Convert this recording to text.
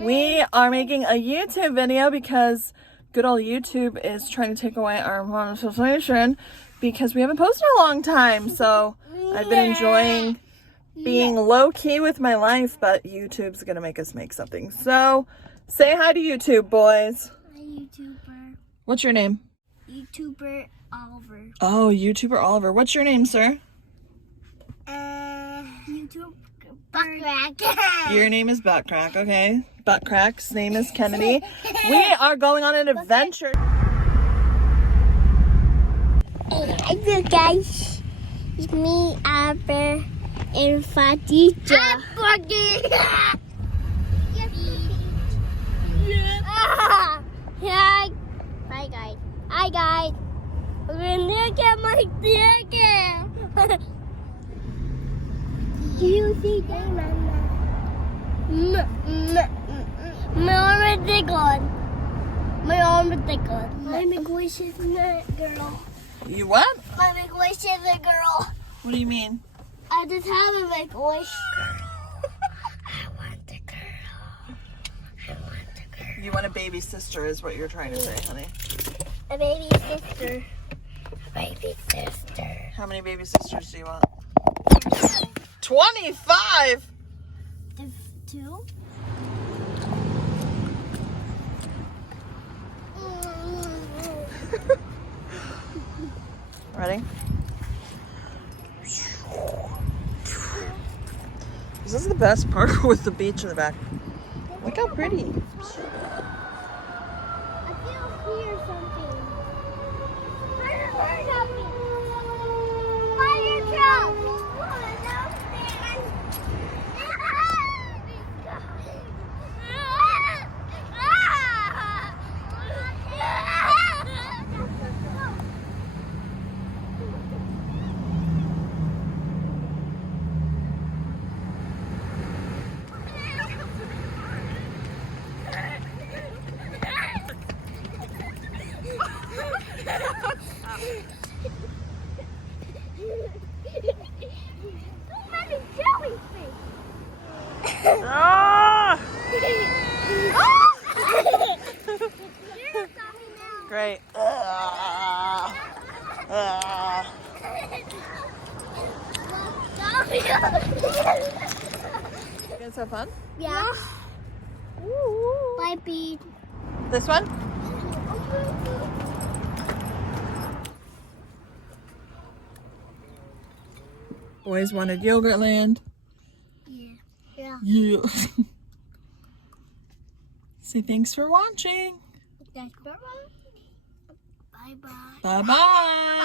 We are making a YouTube video because good old YouTube is trying to take away our monetization because we haven't posted in a long time. So I've been enjoying being low-key with my life, but YouTube's gonna make us make something. So say hi to YouTube, boys. Hi, YouTuber. What's your name? YouTuber Oliver. Oh, YouTuber Oliver. What's your name, sir? YouTuber Buttcrack. Your name is Buttcrack, okay. Buttcrack's name is Kennedy. We are going on an adventure. Hey guys, it's me, Albert, and Faagata. Bye guys. Hi guys. We're gonna get my ticket. Do you see that, Mama? My arm is tickled. My arm is tickled. My McWish is a girl. You what? My McWish is a girl. What do you mean? I just have a McWish. I want the girl. I want the girl. You want a baby sister is what you're trying to say, honey. A baby sister. A baby sister. How many baby sisters do you want? 25! Two? Ready? This is the best part with the beach in the back. Look how pretty. I feel here something. Fire truck! Ah! Great. You guys have fun? Yeah. Bye, Pete. This one? Boys wanted Yogurtland. Yeah. Yeah. Say thanks for watching. Bye-bye. Bye-bye.